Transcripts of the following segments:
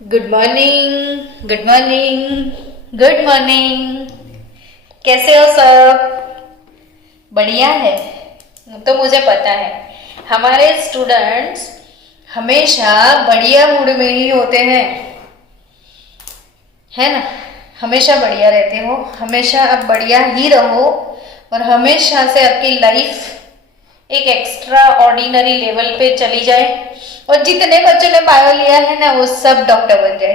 Good morning, good morning, good morning. कैसे हो सब? बढ़िया है। तो मुझे पता है हमारे स्टूडेंट्स हमेशा बढ़िया मूड में ही होते हैं, है ना। हमेशा बढ़िया रहते हो, हमेशा आप बढ़िया ही रहो और हमेशा से आपकी लाइफ एक एक्स्ट्रा ऑर्डिनरी लेवल पे चली जाए और जितने बच्चों ने बायो लिया है ना वो सब डॉक्टर बन जाए।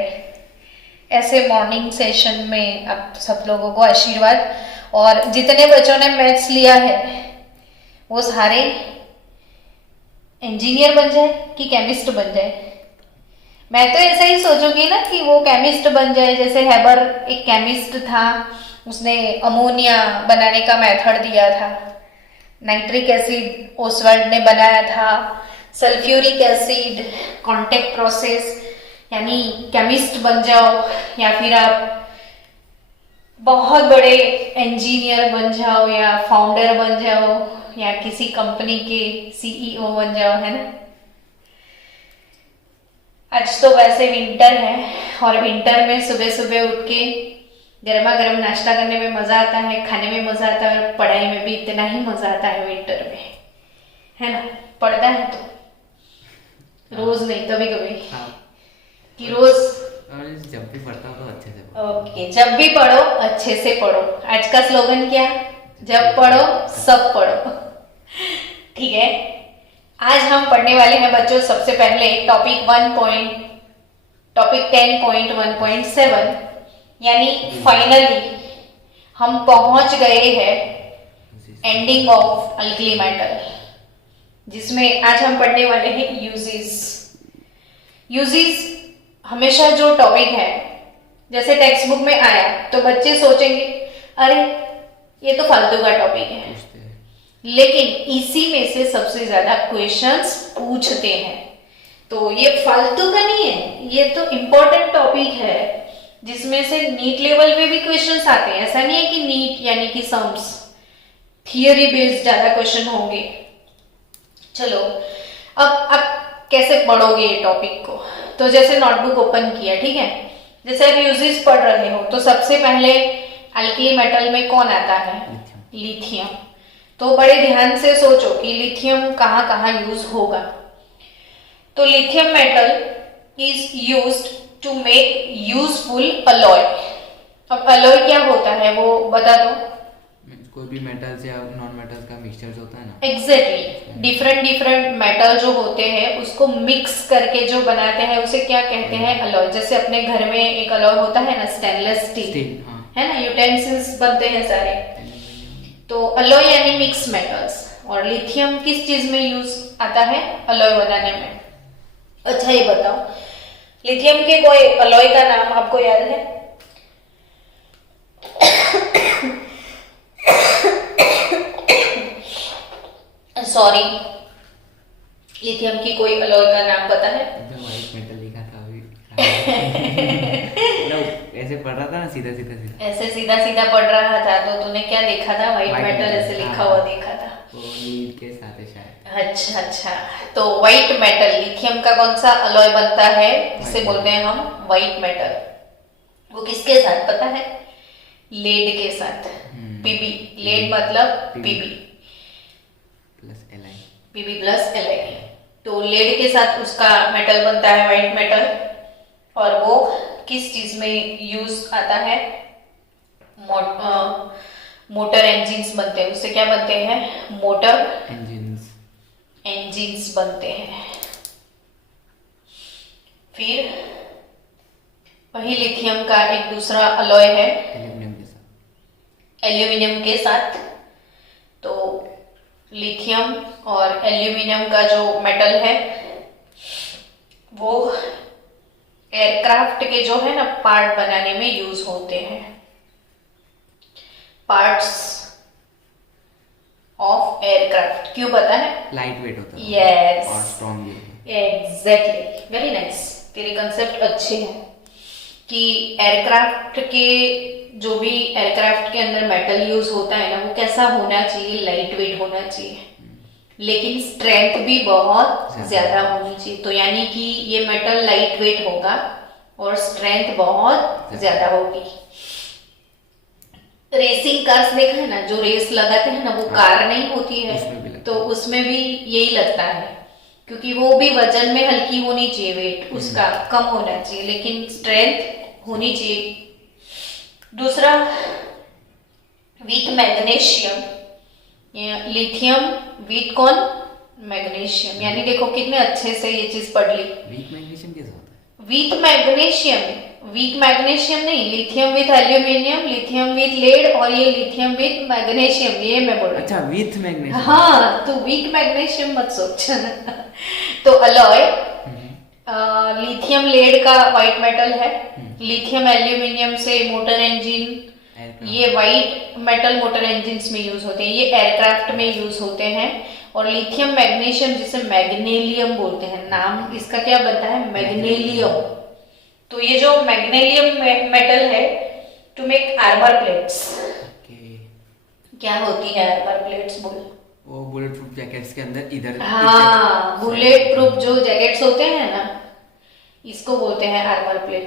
ऐसे मॉर्निंग सेशन में आप सब लोगों को आशीर्वाद। और जितने बच्चों ने मैथ्स लिया है वो सारे इंजीनियर बन जाए कि केमिस्ट बन जाए। मैं तो ऐसा ही सोचूंगी ना कि वो केमिस्ट बन जाए, जैसे हेबर एक केमिस्ट था, उसने अमोनिया बनाने का मेथड दिया था, नाइट्रिक एसिड ओसवाल्ड ने बनाया था, सल्फ्यूरिक एसिड कॉन्टेक्ट प्रोसेस, यानी केमिस्ट बन जाओ या फिर आप बहुत बड़े इंजीनियर बन जाओ या फाउंडर बन जाओ या किसी कंपनी के सीईओ बन जाओ, है ना। आज तो वैसे विंटर है और विंटर में सुबह सुबह उठ के गर्मा गर्म नाश्ता करने में मजा आता है, खाने में मजा आता है और पढ़ाई में भी इतना ही मजा आता है विंटर में, है ना। पढ़ता है तो रोज नहीं, कभी कभी कि रोज। जब भी पढ़ता हो तो अच्छे से पढ़ो। ओके, जब भी पढ़ो अच्छे से पढ़ो। आज का स्लोगन क्या? जब पढ़ो सब पढ़ो। ठीक है, आज हम पढ़ने वाले हैं बच्चों सबसे पहले टॉपिक 10.1.7, यानी फाइनली हम पहुंच गए हैं एंडिंग ऑफ अल्कली मेटल, जिसमें आज हम पढ़ने वाले हैं यूजेस। हमेशा जो टॉपिक है, जैसे टेक्स्ट बुक में आया तो बच्चे सोचेंगे अरे ये तो फालतू का टॉपिक है, लेकिन इसी में से सबसे ज्यादा क्वेश्चंस पूछते हैं। तो ये फालतू का नहीं है, ये तो इम्पोर्टेंट टॉपिक है जिसमें से नीट लेवल पे भी क्वेश्चंस आते हैं। ऐसा नहीं है कि नीट यानी कि सम्स थियरी बेस्ड ज्यादा क्वेश्चन होंगे। चलो अब कैसे पढ़ोगे ये टॉपिक को? तो जैसे नोटबुक ओपन किया, ठीक है, जैसे आप यूजेस पढ़ रहे हो तो सबसे पहले अल्कली मेटल में कौन आता है? लिथियम। तो बड़े ध्यान से सोचो कि लिथियम कहाँ कहाँ यूज होगा। तो lithium metal is used to make useful alloy. अब अलॉय क्या होता है वो बता दो। कोई भी मेटल्स या नॉन मेटल्स का मिक्सचर होता है ना। एग्जैक्टली, डिफरेंट मेटल जो होते हैं उसको मिक्स करके जो बनाते हैं उसे क्या कहते हैं? अलॉय। जैसे अपने घर में एक अलॉय होता है ना, स्टेनलेस स्टील, है ना, यूटेंसिल्स बनते हैं सारे। तो अलॉय यानी मिक्स मेटल्स। और लिथियम किस चीज में यूज आता है? अलॉय बनाने में। अच्छा ये बताओ, लिथियम के कोई अलॉय का नाम आपको याद है? सॉरी, लिथियम की कोई अलॉय का नाम पता है? व्हाइट मेटल लिखा था अभी। ऐसे पढ़ रहा था ना, सीधा सीधा सीधा ऐसे सीधा सीधा पढ़ रहा था तो तूने क्या देखा था? व्हाइट मेटल ऐसे लिखा हुआ देखा था। वो नील के साथ है शायद। अच्छा, तो व्हाइट मेटल, लिथियम का कौन सा अलॉय बनता है जिसे बोलते हैं हम व्हाइट मेटल? वो किसके साथ पता है? लेड के साथ। पीबी, लेड मतलब पीबी प्लस Li। तो लेड के साथ उसका मेटल बनता है व्हाइट मेटल। और वो किस चीज में यूज आता है? मोटर इंजिन्स बनते हैं, उससे क्या बनते हैं? मोटर इंजिन्स बनते हैं। फिर वही लिथियम का एक दूसरा अलॉय है एल्यूमिनियम के साथ। तो लिथियम और एल्यूमिनियम का जो मेटल है वो एयरक्राफ्ट के जो है ना पार्ट बनाने में यूज होते हैं। पार्ट्स ऑफ एयरक्राफ्ट, क्यों पता है? लाइट वेट होता है। यस, और स्ट्रॉन्ग भी होता है। Exactly, very nice. तेरे कंसेप्ट अच्छे हैं कि एयरक्राफ्ट के जो भी एयरक्राफ्ट के अंदर मेटल यूज होता है ना वो कैसा होना चाहिए? लाइट वेट होना चाहिए, लेकिन स्ट्रेंथ भी बहुत ज्यादा होनी चाहिए। तो यानी कि ये मेटल लाइट वेट होगा और स्ट्रेंथ बहुत ज्यादा होगी। रेसिंग कार्स देखा है ना, जो रेस लगाते हैं ना, वो कार नहीं होती उसमें भी है, लगता तो उसमें भी यही लगता है, क्योंकि वो भी वजन में हल्की होनी चाहिए, वेट उसका कम होना चाहिए, लेकिन स्ट्रेंथ होनी चाहिए। दूसरा, विथ मैग्नीशियम, लिथियम विथ कौन, मैग्नीशियम, यानी देखो कितने अच्छे से ये चीज पढ़ ली। वीक मैग्नीशियम कैसा होता है? वीक मैग्नीशियम, वीक मैग्नीशियम नहीं, lithium with aluminium, lithium with lead, और ये लिथियम विथ मैग्नीशियम, ये मैं बोल रही हूँ। अच्छा, विथ मैग्नीशियम। हाँ, तो वीक मैग्नीशियम मत सोच। तो अलॉय, लिथियम लेड का व्हाइट मेटल है, लिथियम एल्यूमिनियम से मोटर इंजन, ये व्हाइट मेटल मोटर इंजिन्स में यूज होते हैं, ये एयरक्राफ्ट में यूज होते हैं। और लिथियम मैग्नीशियम जिसे मैग्नीलियम बोलते हैं, नाम इसका क्या बनता है, मैग्नीलियम। तो ये जो मैग्नीलियम मेटल है टू मेक आर्मर प्लेट्स। क्या होती है आर्मर प्लेट्स, बोल? वो बुलेट प्रूफ जैकेट्स के अंदर इधर, हाँ, बुलेट प्रूफ जो जैकेट्स होते हैं ना, इसको बोलते हैं आर्मर प्लेट,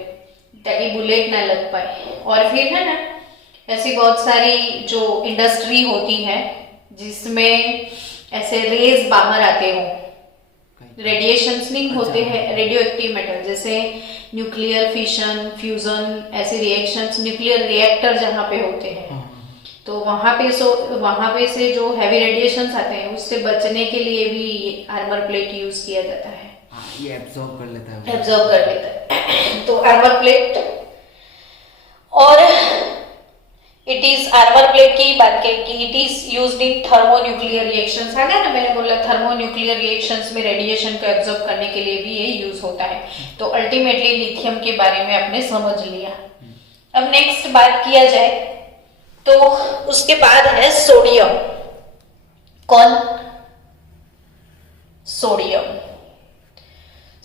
ताकि बुलेट ना लग पाए। और फिर है ना, ऐसी बहुत सारी जो इंडस्ट्री होती है जिसमें ऐसे रेज बाहर आते हो, रेडिएशंस नहीं होते हैं, रेडियो एक्टिव मेटल, जैसे न्यूक्लियर फिशन, फ्यूजन, ऐसे रिएक्शंस, न्यूक्लियर रिएक्टर जहाँ पे होते हैं, तो वहां पे से जो हैवी रेडिएशंस आते हैं, उससे बचने के लिए भी आर्मर प्लेट यूज किया जाता है। ये एब्जॉर्ब कर लेता है, एब्जॉर्ब कर लेता है। तो आर्मर प्लेट, और इट इज आर्मर प्लेट की बात की, it is used in thermonuclear reactions. है ना, मैंने बोला थर्मोन्यूक्लियर रिएक्शंस में रेडिएशन को एब्जॉर्ब करने के लिए भी ये यूज होता है। तो अल्टीमेटली लिथियम के बारे में आपने समझ लिया। अब नेक्स्ट बात किया जाए तो उसके बाद है सोडियम। कौन? सोडियम।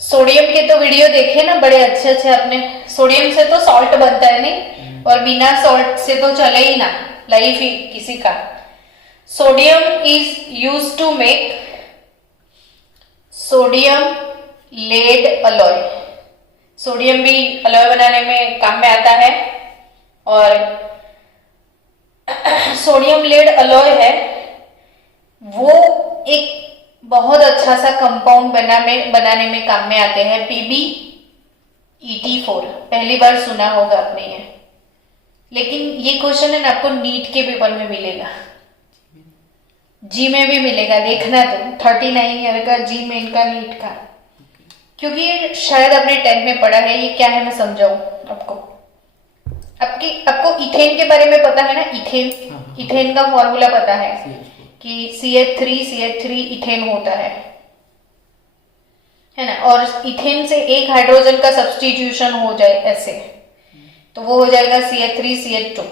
सोडियम के तो वीडियो देखे ना बड़े अच्छे अच्छे आपने। सोडियम से तो सॉल्ट बनता है नहीं, और बिना सॉल्ट से तो चले ही ना लाइफ ही किसी का। Sodium is use to make sodium lead alloy. Sodium भी अलॉय बनाने में काम में आता है, और सोडियम लेड अलॉय है वो एक बहुत अच्छा सा कंपाउंड बनाने में काम में आते हैं। PbEt4 पहली बार सुना होगा आपने ये, लेकिन ये क्वेश्चन है ना आपको नीट के पेपर में मिलेगा, जी में भी मिलेगा, देखना तुम 39 ईयर का जी मेन का नीट का, क्योंकि ये शायद आपने 10th में पढ़ा है। ये क्या है मैं समझाऊं आपको। आपको इथेन के बारे में पता है ना, इथेन का फॉर्मूला पता है कि CH3 इथेन होता है ना, और इथेन से एक हाइड्रोजन का सब्स्टिट्यूशन हो जाए ऐसे, तो वो हो जाएगा CH3CH2।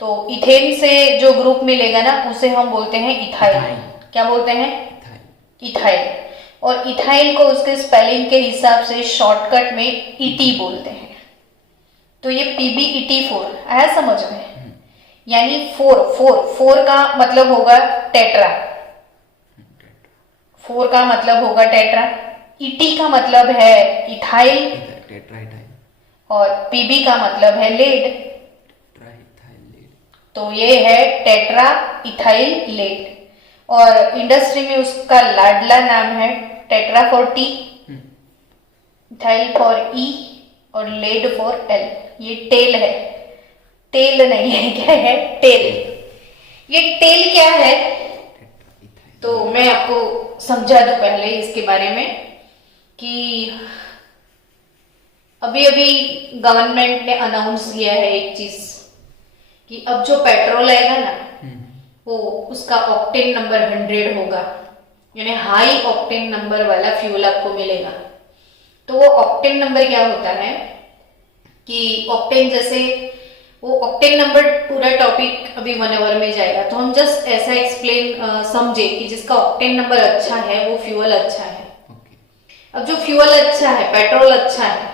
तो इथेन से जो ग्रुप मिलेगा ना, उसे हम बोलते हैं इथाइल। क्या बोलते हैं? इथाइल। और इथाइल को उसके स्पेलिंग के हिसाब से शॉर्टकट में ET बोलते हैं। तो ये PbEt4 आया समझ में, यानी फोर का मतलब होगा टेट्रा, 4 का मतलब होगा टेट्रा, ET का मतलब है इथाइल, और PB का मतलब है लेड, तो ये है टेट्रा इथाइल लेड। और इंडस्ट्री में उसका लाडला नाम है tetra for T, ethyl for E, और लेड फॉर L। ये टेल है, टेल नहीं है, क्या है? टेल। ये टेल क्या है तो मैं आपको समझा दूं पहले इसके बारे में कि अभी अभी गवर्नमेंट ने अनाउंस किया है एक चीज कि अब जो पेट्रोल आएगा ना, वो उसका ऑक्टेन नंबर 100 होगा, यानी हाई ऑक्टेन नंबर वाला फ्यूल आपको मिलेगा। तो वो ऑक्टेन नंबर क्या होता है कि ऑक्टेन, जैसे वो ऑक्टेन नंबर पूरा टॉपिक अभी 1 आवर में जाएगा, तो हम जस्ट ऐसा एक्सप्लेन समझे कि जिसका ऑक्टेन नंबर अच्छा है वो फ्यूल अच्छा है। अब जो फ्यूल अच्छा है, पेट्रोल अच्छा है,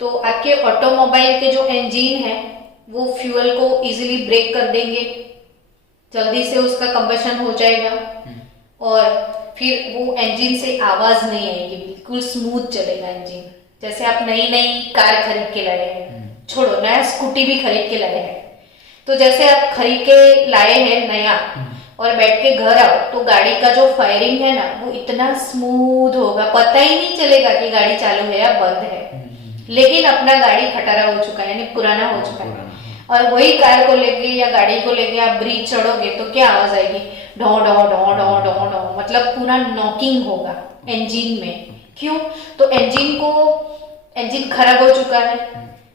तो आपके ऑटोमोबाइल के जो इंजन है वो फ्यूल को इजीली ब्रेक कर देंगे, जल्दी से उसका कंबशन हो जाएगा, और फिर वो इंजन से आवाज नहीं आएगी, बिल्कुल स्मूथ चलेगा इंजन। जैसे आप नई नई कार खरीद के लाए हैं, छोड़ो नया स्कूटी भी खरीद के लाए हैं, तो जैसे आप खरीद के लाए हैं नया और बैठ के घर आओ तो गाड़ी का जो फायरिंग है ना वो इतना स्मूथ होगा, पता ही नहीं चलेगा कि गाड़ी चालू है या बंद है। लेकिन अपना गाड़ी खटारा हो चुका है, यानी पुराना हो चुका है, और वही कार को लेके या गाड़ी को लेके आप ब्रिज चढ़ोगे तो क्या आवाज आएगी, ढो ढो ढो ढो ढो ढो, मतलब पूरा नॉकिंग होगा इंजन में। क्यों? तो इंजन खराब हो चुका है,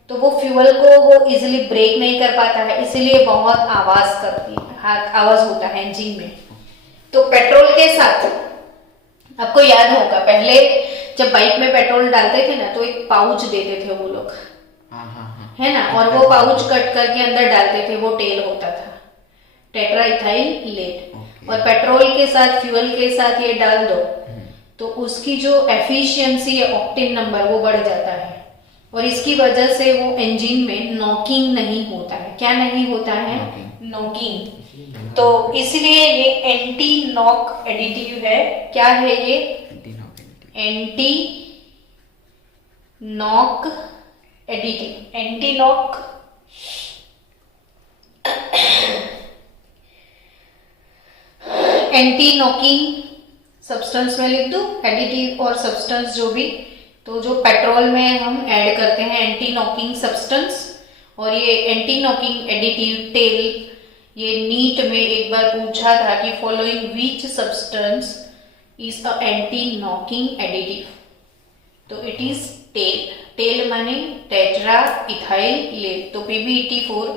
तो वो फ्यूल को वो इजीली ब्रेक नहीं कर पाता है, इसीलिए बहुत आवाज करती है, आवाज होता है इंजन में। तो पेट्रोल के साथ आपको याद होगा पहले जब बाइक में पेट्रोल डालते थे ना तो एक पाउच देते थे वो लोग, है ना, और वो पाउच कट करके अंदर डालते थे, वो तेल होता था टेट्रा इथाइल लेड। और पेट्रोल के साथ फ्यूल के साथ ये डाल दो तो उसकी जो एफिशिएंसी है ऑक्टेन नंबर वो बढ़ जाता है, और इसकी वजह से वो इंजन में नॉकिंग नहीं होता है। क्या नहीं होता है? नॉकिंग। तो इसलिए ये एंटी नॉक एडिटिव है। क्या है ये? Anti knock additive, anti knock anti knocking substance में लिख दो, एडिटिव और सब्सटेंस जो भी, तो जो पेट्रोल में हम ऐड करते हैं एंटी नॉकिंग सब्सटेंस, और ये एंटी नॉकिंग एडिटिव तेल, ये नीट में एक बार पूछा था कि following which substance is a anti knocking additive, तो इट इज तेल। तेल माने टेट्रा इथाइल लेड, तो PbET4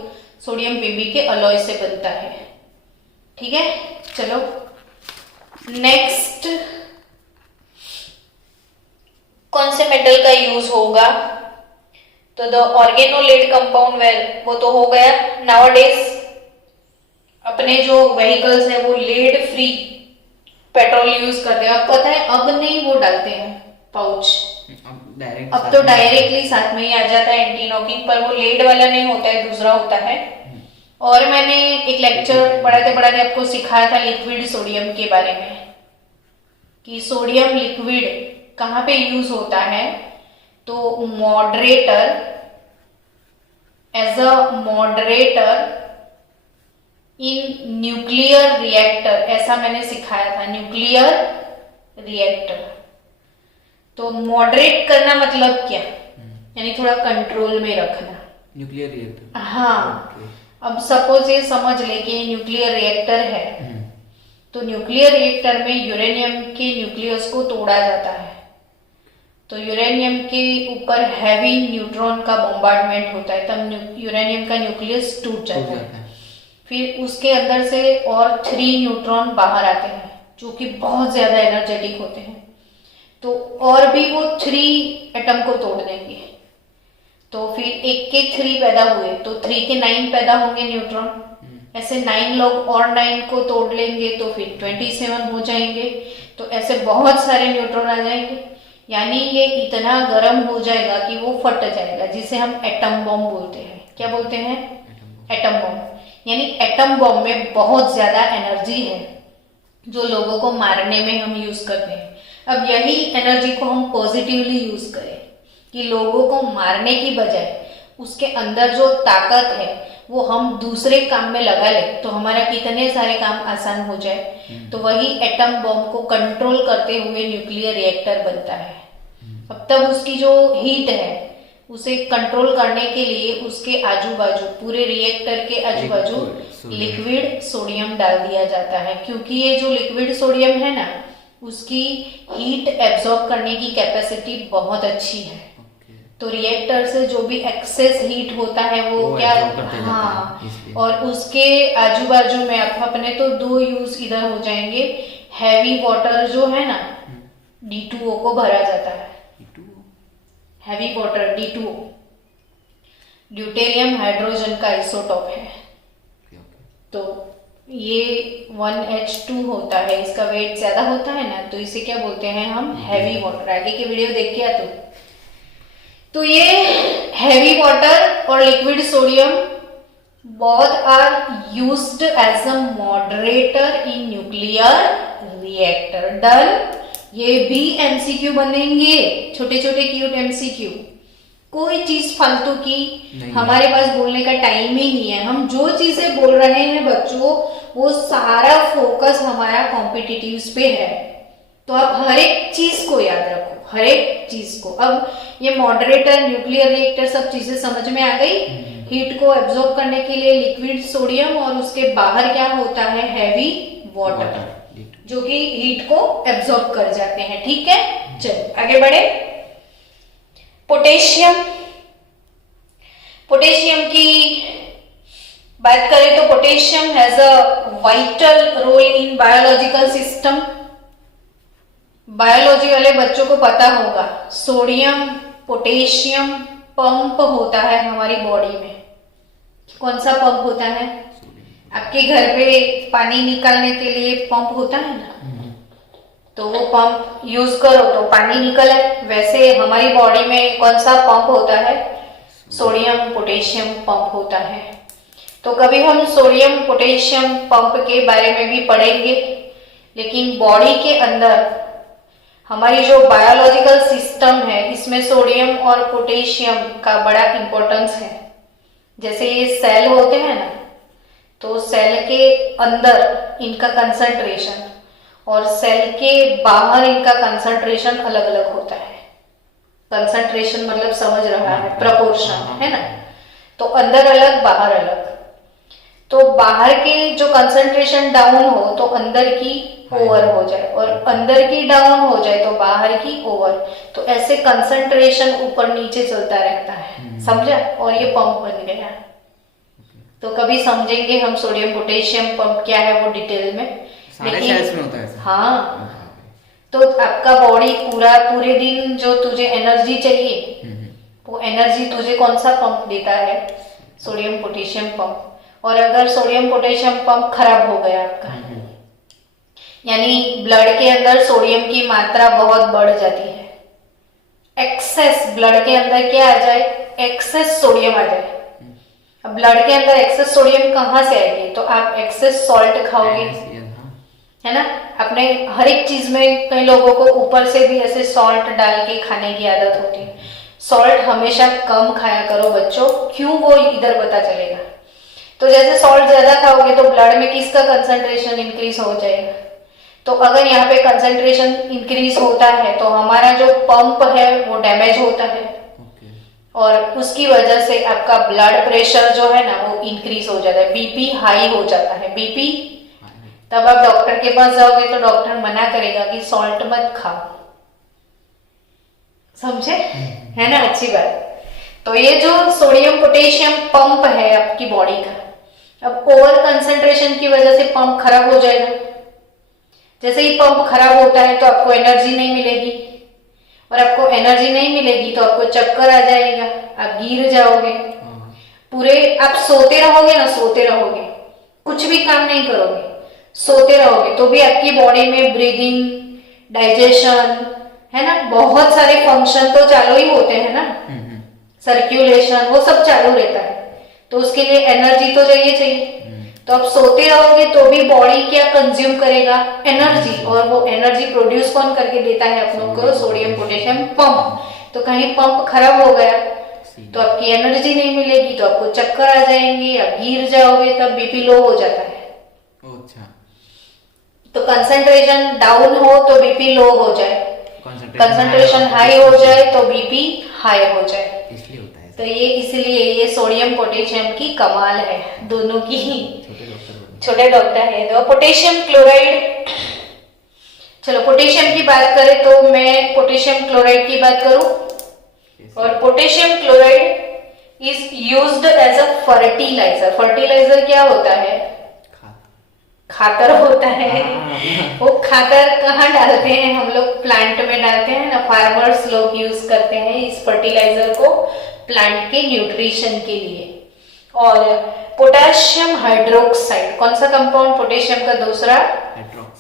सोडियम पीबी के अलॉय से बनता है। ठीक है, चलो नेक्स्ट कौन से मेटल का यूज होगा? तो द ऑर्गेनोलेड कंपाउंड वेल, वो तो हो गया। नाउअडेज अपने जो व्हीकल्स है वो लेड फ्री पेट्रोल यूज करते हैं। अब पता है अब नहीं वो डालते हैं पाउच, अब तो डायरेक्टली साथ में ही आ जाता है एंटी नॉकिंग, पर वो लेड वाला नहीं होता है, दूसरा होता है। और मैंने एक लेक्चर पढ़ाते पढ़ाते आपको सिखाया था लिक्विड सोडियम के बारे में, कि सोडियम लिक्विड कहाँ पे यूज होता है, तो moderator, as a moderator in nuclear reactor, ऐसा मैंने सिखाया था, न्यूक्लियर रिएक्टर। तो मॉडरेट करना मतलब क्या? यानी थोड़ा कंट्रोल में रखना, न्यूक्लियर रिएक्टर। हाँ, अब सपोज ये समझ ले कि न्यूक्लियर रिएक्टर है, तो न्यूक्लियर रिएक्टर में यूरेनियम के न्यूक्लियस को तोड़ा जाता है, तो यूरेनियम के ऊपर हैवी न्यूट्रॉन का बॉम्बार्डमेंट होता है, तब यूरेनियम का न्यूक्लियस टूट जाता है। फिर उसके अंदर से और 3 न्यूट्रॉन बाहर आते हैं जो कि बहुत ज्यादा एनर्जेटिक होते हैं, तो और भी वो 3 एटम को तोड़ देंगे, तो फिर 1 के 3 पैदा हुए तो 3 के 9 पैदा होंगे न्यूट्रॉन, ऐसे 9 लोग और 9 को तोड़ लेंगे तो फिर 27 हो जाएंगे, तो ऐसे बहुत सारे न्यूट्रॉन आ जाएंगे। यानी ये इतना गर्म हो जाएगा कि वो फट जाएगा, जिसे हम एटम बॉम्ब बोलते हैं। क्या बोलते हैं? Atom bomb. यानी एटम बॉम्ब में बहुत ज्यादा एनर्जी है जो लोगों को मारने में हम यूज करते हैं। अब यही एनर्जी को हम पॉजिटिवली यूज करें कि लोगों को मारने की बजाय उसके अंदर जो ताकत है वो हम दूसरे काम में लगा ले, तो हमारा कितने सारे काम आसान हो जाए। तो वही एटम बॉम्ब को कंट्रोल करते हुए न्यूक्लियर रिएक्टर बनता है। अब तब उसकी जो हीट है उसे कंट्रोल करने के लिए उसके आजू बाजू, पूरे रिएक्टर के आजू बाजू लिक्विड सोडियम डाल दिया जाता है, क्योंकि ये जो लिक्विड सोडियम है ना उसकी हीट एब्जॉर्ब करने की कैपेसिटी बहुत अच्छी है। तो रिएक्टर से जो भी एक्सेस हीट होता है वो क्या, हाँ, और उसके आजू बाजू में अपने तो 2 यूज इधर हो जाएंगे। हैवी वाटर जो है ना D2O को भरा जाता है, heavy water D2O deuterium hydrogen का आइसोटॉप है। तो ये 1H2 होता है, इसका वेट ज्यादा होता है ना, तो इसे क्या बोलते हैं हम? Heavy water. आगे की वीडियो देख के आ तो ये हैवी वाटर और liquid sodium both are used as a moderator in nuclear reactor. Done. ये भी एमसीक्यू बनेंगे, छोटे छोटे क्यूट एमसीक्यू। कोई चीज फालतू की नहीं। हमारे पास बोलने का टाइम ही नहीं है। हम जो चीजें बोल रहे हैं बच्चों, वो सारा फोकस हमारा कॉम्पिटिटिव्स पे है। तो आप हर एक चीज को याद रखो, हर एक चीज को। अब ये मॉडरेटर, न्यूक्लियर रिएक्टर, सब चीजें समझ में आ गई। हीट को एब्जॉर्ब करने के लिए लिक्विड सोडियम, और उसके बाहर क्या होता है, हैवी वाटर, जो कि हीट को एब्जॉर्ब कर जाते हैं। ठीक है, चलो आगे बढ़े। पोटेशियम, पोटेशियम की बात करें तो potassium has a vital role in biological system. Biology वाले बच्चों को पता होगा, सोडियम पोटेशियम पंप होता है हमारी बॉडी में। कौन सा पंप होता है? आपके घर पे पानी निकालने के लिए पंप होता है ना, तो वो पंप यूज करो तो पानी निकले। वैसे हमारी बॉडी में कौन सा पंप होता है? सोडियम पोटेशियम पंप होता है। तो कभी हम सोडियम पोटेशियम पंप के बारे में भी पढ़ेंगे। लेकिन बॉडी के अंदर हमारी जो बायोलॉजिकल सिस्टम है, इसमें सोडियम और पोटेशियम का बड़ा इंपॉर्टेंस है। जैसे ये सेल होते हैं ना, तो सेल के अंदर इनका कंसंट्रेशन और सेल के बाहर इनका कंसंट्रेशन अलग अलग होता है। कंसंट्रेशन मतलब समझ रहा है, प्रपोर्शन है ना। तो अंदर अलग, बाहर अलग। तो बाहर के जो कंसंट्रेशन डाउन हो तो अंदर की ओवर हो जाए, और अंदर की डाउन हो जाए तो बाहर की ओवर। तो ऐसे कंसंट्रेशन ऊपर नीचे चलता रहता है, समझा? और ये पंप बन गया। तो कभी समझेंगे हम सोडियम पोटेशियम पंप क्या है वो डिटेल में। सारे सेल्स में होता है। हाँ, तो आपका बॉडी पूरे दिन जो तुझे एनर्जी चाहिए, वो एनर्जी तुझे कौन सा पंप देता है? Sodium potassium pump. और अगर सोडियम पोटेशियम पंप खराब हो गया आपका, यानी ब्लड के अंदर सोडियम की मात्रा बहुत बढ़ जाती है, एक्सेस ब्लड के अंदर क्या आ जाए? एक्सेस सोडियम आ जाए। अब ब्लड के अंदर एक्सेस सोडियम कहाँ से आएगी? तो आप एक्सेस सॉल्ट खाओगे, है ना। अपने हर एक चीज में कई लोगों को ऊपर से भी ऐसे सॉल्ट डाल के खाने की आदत होती है। सॉल्ट हमेशा कम खाया करो बच्चों। क्यों, वो इधर पता चलेगा। तो जैसे सॉल्ट ज्यादा खाओगे तो ब्लड में किसका कंसंट्रेशन इंक्रीज हो जाएगा। तो अगर यहाँ पे कंसंट्रेशन इंक्रीज होता है तो हमारा जो पंप है वो डैमेज होता है, और उसकी वजह से आपका ब्लड प्रेशर जो है ना वो इंक्रीज हो जाता है, बीपी हाई हो जाता है। बीपी, तब आप डॉक्टर के पास जाओगे तो डॉक्टर मना करेगा कि सॉल्ट मत खाओ, समझे? है ना, अच्छी बात। तो ये जो सोडियम पोटेशियम पंप है आपकी बॉडी का, अब ओवर कंसंट्रेशन की वजह से पंप खराब हो जाएगा। जैसे ही पंप खराब होता है तो आपको एनर्जी नहीं मिलेगी, और आपको एनर्जी नहीं मिलेगी तो आपको चक्कर आ जाएगा, आप गिर जाओगे पूरे। आप सोते रहोगे ना, सोते रहोगे, कुछ भी काम नहीं करोगे, सोते रहोगे तो भी आपकी बॉडी में ब्रीदिंग, डाइजेशन, है ना, बहुत सारे फंक्शन तो चालू ही होते हैं ना, सर्कुलेशन, वो सब चालू रहता है। तो उसके लिए एनर्जी तो चाहिए। तो आप सोते रहोगे तो भी बॉडी क्या कंज्यूम करेगा? एनर्जी। और वो एनर्जी प्रोड्यूस कौन करके देता है आप लोग को? Sodium potassium pump. तो कहीं पंप खराब हो गया तो आपकी एनर्जी नहीं मिलेगी, तो आपको चक्कर आ जाएंगे, आप गिर जाओगे, तब बीपी लो हो जाता है। अच्छा। तो कंसंट्रेशन डाउन हो तो बीपी लो हो जाए, कंसंट्रेशन हाई हो जाए तो बीपी हाई हो जाए। इसलिए होता है। तो ये इसलिए ये सोडियम पोटेशियम की कमाल है दोनों की। छोटे डॉक्टर है तो। पोटेशियम क्लोराइड, चलो पोटेशियम की बात करें तो मैं पोटेशियम क्लोराइड की बात करूं। और potassium chloride is used as a fertiliser. Fertiliser क्या होता है? खातर होता है। वो खातर कहाँ डालते हैं हम लोग? प्लांट में डालते हैं ना, फार्मर्स लोग यूज करते हैं इस फर्टिलाइजर को प्लांट के न्यूट्रिशन के लिए। और पोटेशियम हाइड्रोक्साइड, कौन सा कंपाउंड? पोटेशियम का दूसरा,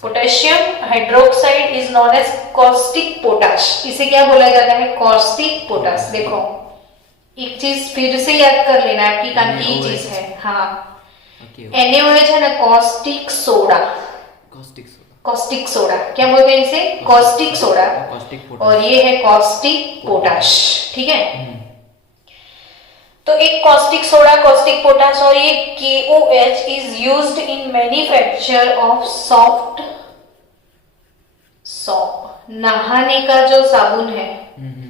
potassium hydroxide is known as caustic potash. इसे क्या बोला जाता है? Caustic potash. देखो एक चीज फिर से याद कर लेना, आपकी काम की चीज है। हाँ, NaOH है ना, कॉस्टिक सोडा। कॉस्टिक सोडा, क्या बोलते हैं इसे? Caustic soda. Caustic potash. और ये है कॉस्टिक पोटाश, ठीक है। तो एक कॉस्टिक सोडा, कॉस्टिक पोटाश और ये KOH is used in manufacture of soft shop. नहाने का जो साबुन है,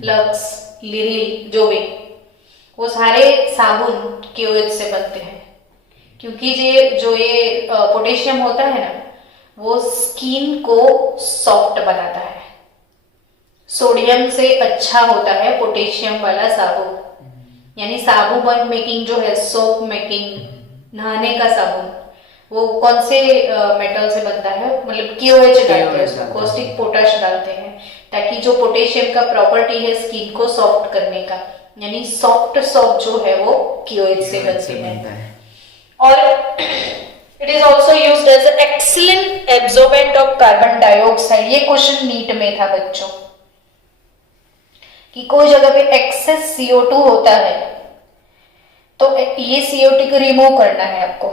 लक्स, लिरिल, जो भी, वो सारे साबुन KOH से बनते हैं, क्योंकि ये पोटेशियम होता है ना, वो स्किन को सॉफ्ट बनाता है। सोडियम से अच्छा होता है पोटेशियम वाला साबुन, यानी साबुन मेकिंग जो है, सोप मेकिंग, नहाने का साबुन, वो कौन से मेटल से बनता है? मतलब KOH डालते हैं उसमें, कॉस्टिक पोटाश डालते हैं, ताकि जो पोटेशियम का प्रॉपर्टी है स्किन को सॉफ्ट करने का, यानी सॉफ्ट सोप जो है वो KOH से बनते हैं। और it is also used as excellent absorbent of carbon dioxide. ये क्वेश्चन नीट में था बच्चों, कि कोई जगह पे एक्सेस CO2 होता है, तो ये CO2 को रिमूव करना है आपको।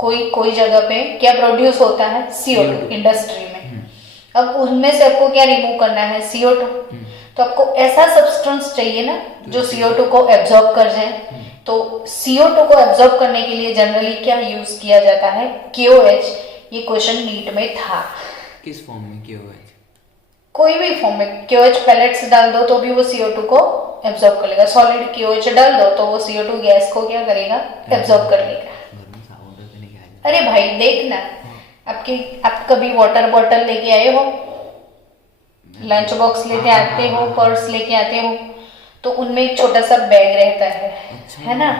कोई जगह पे क्या प्रोड्यूस होता है? CO2 इंडस्ट्री में। अब उनमें से आपको क्या रिमूव करना है? CO2। तो आपको ऐसा सब्सटेंस चाहिए ना जो CO2 को एब्जॉर्ब कर जाए। तो CO2 को एब्जॉर्ब करने के लिए जनरली क्या यूज किया जाता है? KOH। ये क्वेश्चन नीट में था। किस फॉर्म में KOH? कोई भी फॉर्म में KOH पैलेट्स डाल दो तो भी वो CO2 को एब्जॉर्ब कर लेगा। सॉलिड KOH डाल दो तो वो CO2 गैस को क्या करेगा? एब्जॉर्ब कर लेगा। अरे भाई देखना, आप कभी वाटर बॉटल लेके आए हो, लंच बॉक्स लेके आते हो, पर्स लेके आते हो, तो उनमें एक छोटा सा बैग रहता है ना?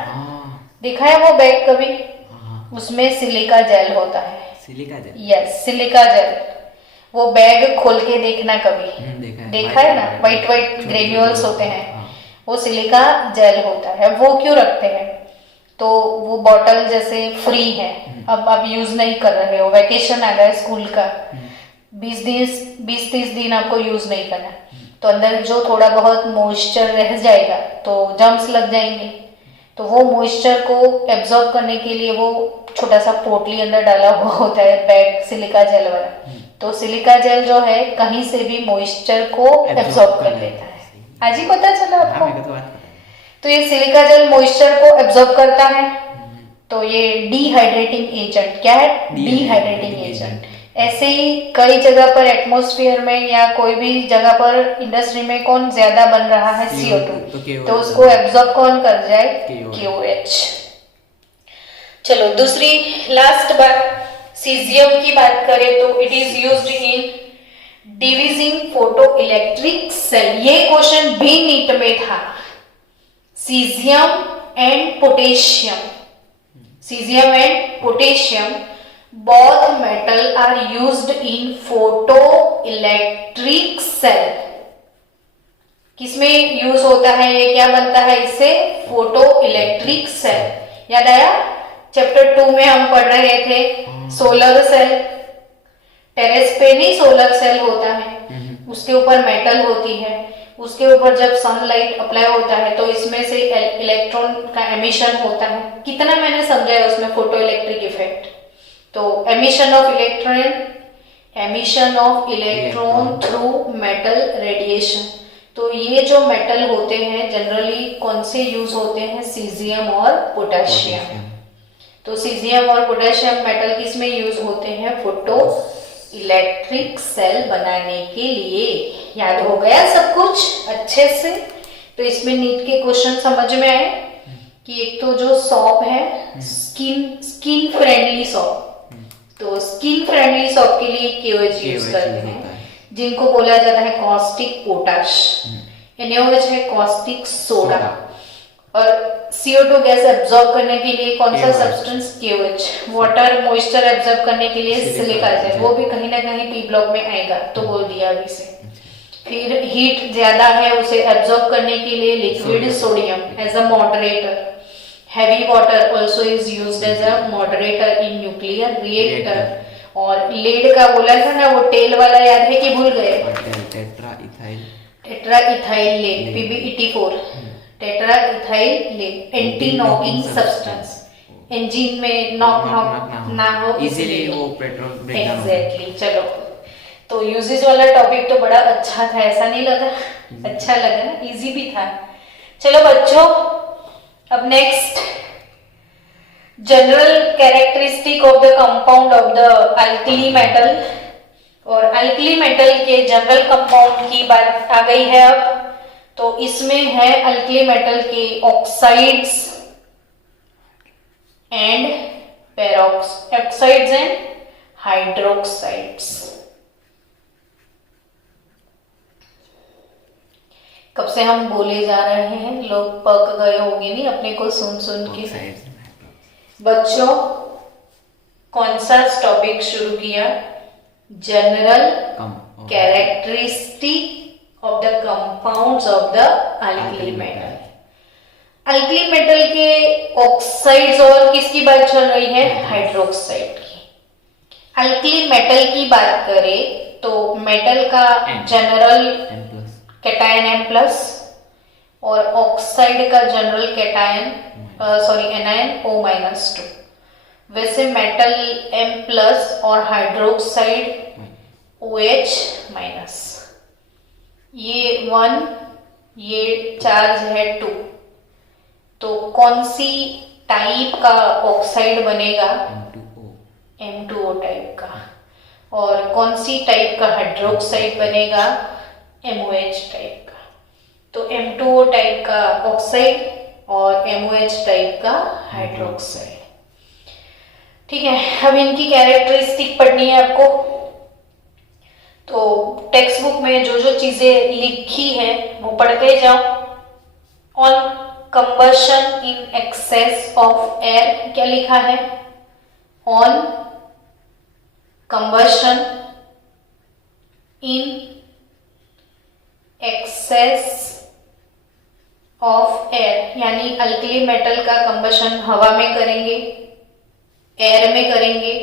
देखा है वो बैग कभी? उसमें सिलिका जेल होता है। Silica gel? Yes, silica gel. वो बैग खोल के देखना कभी। देखा है ना? व्हाइट ग्रेन्यूल्स होते हैं, वो सिलिका जेल होता है। वो क्यों रखते हैं? तो वो बॉटल जैसे फ्री है, अब आप यूज नहीं कर रहे हो, वैकेशन आ गया स्कूल का, 20-30 दिन आपको यूज नहीं करना, तो अंदर जो थोड़ा बहुत मॉइस्चर रह जाएगा तो जर्म्स लग जाएंगे। तो वो मॉइस्चर को एब्जॉर्ब करने के लिए वो छोटा सा पोटली अंदर डाला हुआ होता है बैग, सिलिका जेल वाला। तो सिलिका जेल जो है कहीं से भी मॉइस्चर को एब्जॉर्ब कर लेता है। आज ही पता चला आपको? तो ये सिलिका जेल मॉइस्चर को एब्जॉर्ब करता है। तो ये डिहाइड्रेटिंग एजेंट, क्या है? Dehydrating agent. ऐसे ही कई जगह पर एटमॉस्फेयर में या कोई भी जगह पर इंडस्ट्री में कौन ज्यादा बन रहा है? CO2। तो उसको एब्जॉर्ब कौन कर जाए? KOH। चलो दूसरी लास्ट बात, सीजियम की बात करें तो it is used in dividing photo electric cell. ये क्वेश्चन भी नीट में था। Caesium and potassium, caesium and potassium both metal are used in photoelectric cell। किसमें यूज होता है? ये क्या बनता है इससे? Photo electric cell. याद आया? चैप्टर 2 में हम पढ़ रहे थे सोलर सेल। टेरेस पे नहीं सोलर सेल होता है, उसके ऊपर मेटल होती है, उसके ऊपर जब सनलाइट अप्लाई होता है तो इसमें से इलेक्ट्रॉन का एमिशन होता है। कितना मैंने समझाया उसमें फोटो इलेक्ट्रिक इफेक्ट। तो emission of electron through metal radiation. तो ये जो मेटल होते हैं जनरली कौन से यूज होते हैं? सीजियम और पोटेशियम। तो सीजियम और पोटेशियम मेटल किस में यूज होते हैं? फोटो इलेक्ट्रिक सेल बनाने के लिए। याद हो गया सब कुछ अच्छे से? तो इसमें नीट के क्वेश्चन समझ में आए कि एक तो जो सॉप है स्किन फ्रेंडली सॉप, तो स्किन फ्रेंडली सॉप के लिए KOH यूज करते हैं, जिनको बोला जाता है कॉस्टिक पोटाश। NaOH है कॉस्टिक सोडा। और CO2 गैस एब्जॉर्ब करने के लिए कौन सा substance? KOH। Water moisture absorb करने के लिए सिलिका जेल, वो भी कहीं ना कहीं P ब्लॉक में आएगा, तो बोल दिया अभी से। फिर हीट ज्यादा है, उसे एब्जॉर्ब करने के लिए liquid sodium as a moderator. Heavy water also is used as a moderator in nuclear reactor। और लेड का बोला था ना, वो टेल वाला याद है कि भूल गए? Tetra ethyl lead, PbET4। Tetra ethyl lead anti knocking substance, engine में नॉक ना हो इसीलिए वो पेट्रोल ब्रेकडाउन। एग्जैक्टली। चलो तो यूजेज वाला टॉपिक तो बड़ा अच्छा था, ऐसा नहीं लगा? अच्छा लगा ना, इजी भी था। चलो बच्चों, अब next general characteristic of the compound of the alkali metal, और अल्कली मेटल के जनरल कंपाउंड की बात आ गई है अब। तो इसमें है अल्कली मेटल के oxides and oxides and hydroxides. कब से हम बोले जा रहे हैं, लोग पक गए होंगे नहीं अपने को सुन सुन के। बच्चों, कौन सा टॉपिक शुरू किया? General characteristic of the compounds of the alkali metal. Alkali metal के ऑक्साइड्स और किसकी बात चल रही है? हाइड्रोक्साइड की। अल्कली मेटल की बात करें तो मेटल का जनरल कैटायन M+, और ऑक्साइड का जनरल कैटायन एनायन O-2। वैसे मेटल M+ और हाइड्रोक्साइड OH-। ये 1, ये चार्ज है 2। तो कौन सी टाइप का ऑक्साइड बनेगा? M2O टाइप का। और कौन सी टाइप का हाइड्रोक्साइड बनेगा? MOH टाइप का। तो M2O टाइप का ऑक्साइड और MOH टाइप का हाइड्रोक्साइड। ठीक है, अब इनकी कैरेक्टरिस्टिक पढ़नी है आपको। तो टेक्स्ट बुक में जो जो चीजें लिखी है वो पढ़ते जाओ। On combustion in excess of air, क्या लिखा है? On combustion in excess of air, यानी अल्कली मेटल का कंबशन हवा में करेंगे, एयर में करेंगे।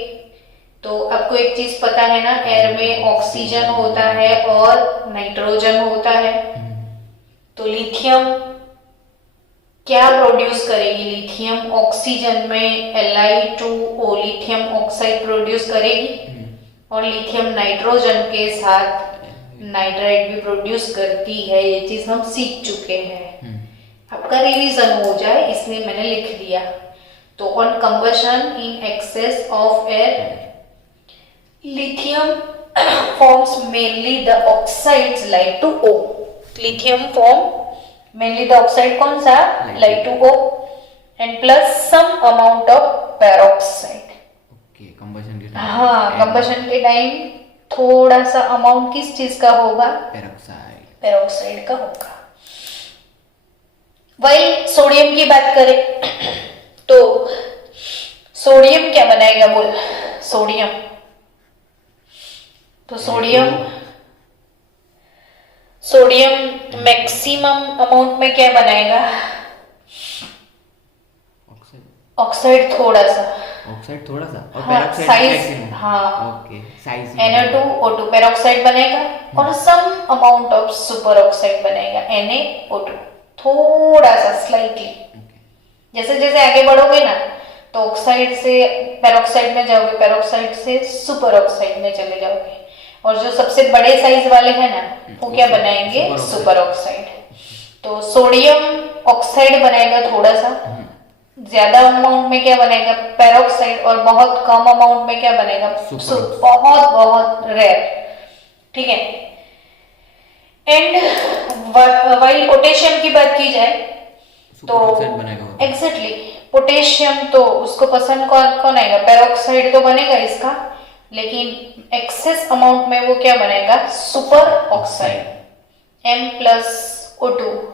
तो आपको एक चीज पता है ना, एयर में ऑक्सीजन होता है और नाइट्रोजन होता है। तो लिथियम क्या प्रोड्यूस करेगी? लिथियम ऑक्सीजन में Li2O लिथियम ऑक्साइड प्रोड्यूस करेगी, और लिथियम नाइट्रोजन के साथ नाइट्राइट भी प्रोड्यूस करती है। ये चीज हम सीख चुके हैं, आपका रिवीजन हो जाए इसलिए मैंने लिख दिया। तो on combustion in excess of air, lithium forms mainly the oxides Li2O। lithium form mainly the oxide कौन सा? Li2O and plus some amount of peroxide। Combustion के टाइम, हाँ, कंबशन के टाइम थोड़ा सा अमाउंट किस चीज का होगा? पेरोक्साइड का होगा। वही सोडियम की बात करें तो सोडियम क्या बनाएगा? बोल, सोडियम। तो सोडियम मैक्सिमम अमाउंट में क्या बनाएगा? ऑक्साइड थोड़ा सा और पेरोक्साइड मैक्सिमम। हाँ, ओके, साइज Na2O2 पेरोक्साइड बनेगा, और some amount of super oxide बनेगा Na O2, थोड़ा सा स्लाइटली। जैसे जैसे आगे बढ़ोगे ना तो ऑक्साइड से पेरोक्साइड में जाओगे, पेरोक्साइड से सुपर ऑक्साइड में चले जाओगे, और जो सबसे बड़े साइज वाले हैं ना वो क्या बनाएंगे? Super oxide. तो सोडियम ऑक्साइड बनेगा थोड़ा सा, ज्यादा अमाउंट में क्या बनेगा? पेरोक्साइड, और बहुत कम अमाउंट में क्या बनेगा? बहुत बहुत रेयर। ठीक है। एंड वाइल पोटेशियम की बात की जाए तो एग्जैक्टली पोटेशियम तो उसको पसंद कौन आएगा? पेरोक्साइड तो बनेगा इसका, लेकिन एक्सेस अमाउंट में वो क्या बनेगा? Super oxide. M+O2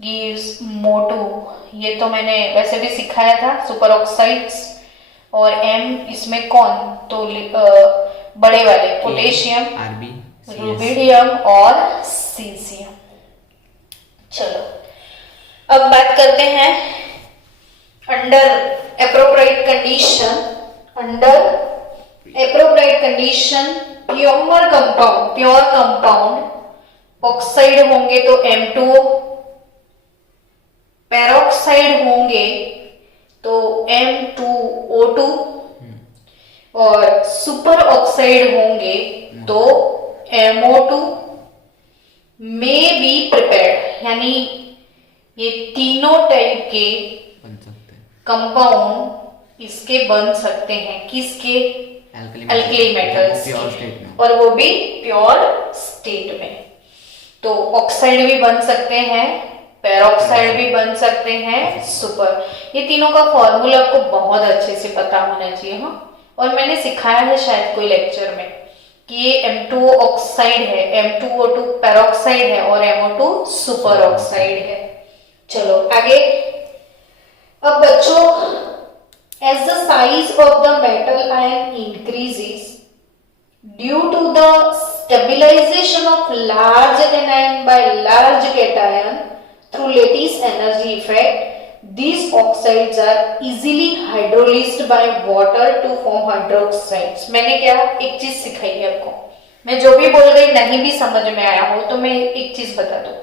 gives MO2, ये तो मैंने वैसे भी सिखाया था, सुपर ऑक्साइड्स। और M इसमें कौन? तो बड़े वाले पोटेशियम, रुबिडियम और सीजियम। चलो अब बात करते हैं under appropriate condition pure compound oxide होंगे तो M2O, पेरोक्साइड होंगे तो M2O2, और सुपर ऑक्साइड होंगे तो MO2 में बी प्रिपेयर्ड, यानी ये तीनों टाइप के बन सकते हैं कंपाउंड इसके बन सकते हैं, किसके? अल्कली मेटल्स प्योर स्टेट में, और वो भी प्योर स्टेट में। तो ऑक्साइड भी बन सकते हैं, पेरोक्साइड भी बन सकते हैं, सुपर। ये तीनों का फॉर्मूला आपको बहुत अच्छे से पता होना चाहिए। हाँ, और मैंने सिखाया है शायद कोई लेक्चर में कि ये M2O ऑक्साइड है, M2O2 पेरोक्साइड है और MO2 सुपर ऑक्साइड है। चलो आगे। अब बच्चों, as the size of the metal ion increases due to the stabilization of large anion by large cation through lattice energy effect, these oxides are easily hydrolyzed by water to form hydroxides। मैंने क्या एक चीज सिखाई है आपको, मैं जो भी बोल रही नहीं भी समझ में आया हो तो मैं एक चीज बता दूं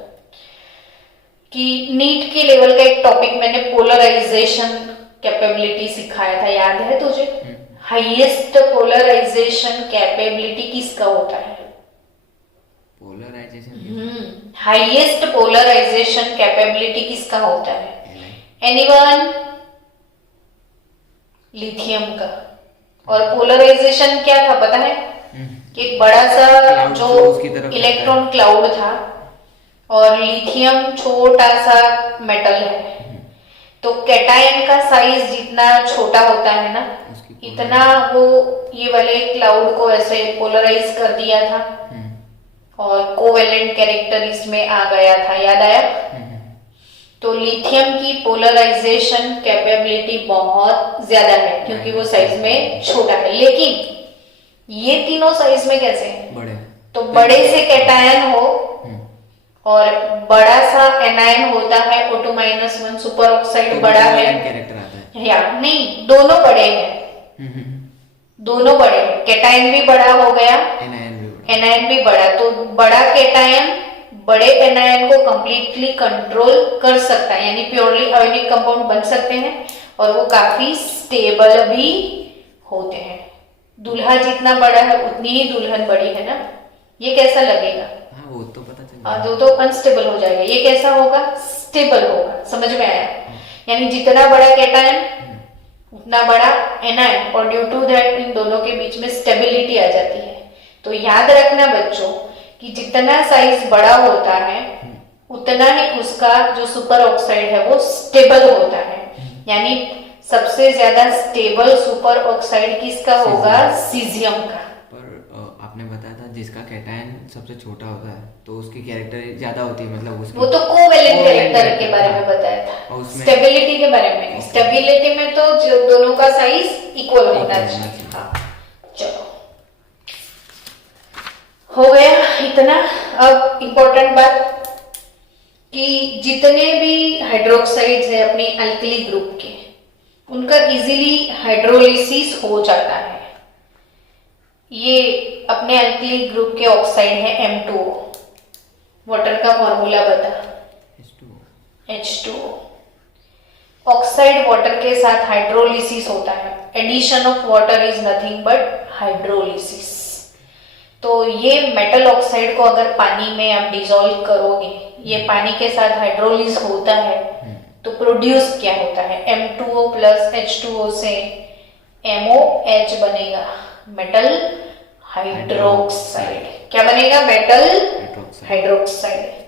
कि नीट के लेवल का एक टॉपिक मैंने पोलराइजेशन कैपेबिलिटी सिखाया था, याद है तुझे? हाईएस्ट पोलराइजेशन कैपेबिलिटी किसका होता है? पोलराइजेशन, हाईएस्ट पोलराइजेशन कैपेबिलिटी किसका होता है? एनीवन? लिथियम का। और पोलराइजेशन क्या था पता है? कि एक बड़ा सा जो इलेक्ट्रॉन क्लाउड था और लिथियम छोटा सा मेटल है, तो कैटायन का साइज जितना छोटा होता है ना, इतना वो ये वाले क्लाउड को ऐसे पोलराइज कर दिया था और कोवेलेंट कैरेक्टर इसमें आ गया था, याद आया? तो लिथियम की पोलराइजेशन कैपेबिलिटी बहुत ज्यादा है क्योंकि वो साइज में छोटा है। लेकिन ये तीनों साइज में कैसे हैं? बड़े। तो बड़े से कैटायन हो और बड़ा सा एनायन होता है O2-1, सुपर ऑक्साइड बड़ा है, कैरेक्टर आता है या नहीं? दोनों बड़े हैं, दोनों बड़े हैं। कैटायन भी बड़ा हो गया, एनायन भी बड़ा। तो बड़ा कैटायन बड़े एनायन को कंप्लीटली कंट्रोल कर सकता है, यानी प्योरली आयोनिक कंपाउंड बन सकते हैं और वो काफी स्टेबल भी होते हैं। दूल्हा जितना बड़ा है उतनी ही दुल्हन बड़ी है ना। ये कैसा लगेगा? हाँ, वो तो पता चल हाँ, जो तो अनस्टेबल हो जाएगा, ये कैसा होगा? स्टेबल होगा। समझ में आया? यानी जितना बड़ा कैटायन उतना बड़ा एनायन, और ड्यू टू दैट इन दोनों के बीच में स्टेबिलिटी आ जाती है। तो याद रखना बच्चों कि जितना साइज बड़ा होता है उतना ही उसका जो सुपर ऑक्साइड है वो स्टेबल होता है। यानी सबसे ज्यादा स्टेबल सुपर ऑक्साइड किसका होगा? सीजियम का। पर आपने बताया था जिसका कैटायन सबसे छोटा होता है तो उसकी कैरेक्टर ज्यादा होती है, मतलब उसकी वो तो कोवेलेंट कैरेक्टर के बारे में बताया था, स्टेबिलिटी के बारे में। स्टेबिलिटी में तो जो दोनों का साइज इक्वल होना चाहिए। हाँ, चलो हो गया इतना। अब इम्पोर्टेंट बात कि जितने भी हाइड्रोक्साइड्स है अपनी अल्कली ग्रुप के, उनका इजीली हाइड्रोलिसिस हो जाता है। ये अपने अल्कली ग्रुप के ऑक्साइड है M2O। वाटर का फॉर्मूला बता। H2O। ऑक्साइड वाटर के साथ हाइड्रोलिसिस होता है। Addition of water is nothing but hydrolysis. तो ये मेटल ऑक्साइड को अगर पानी में आप डिसॉल्व करोगे, ये पानी के साथ हाइड्रोलिस होता है तो प्रोड्यूस क्या होता है? M2O प्लस H2O से MOH बनेगा, मेटल हाइड्रोक्साइड। क्या बनेगा? Metal hydroxide.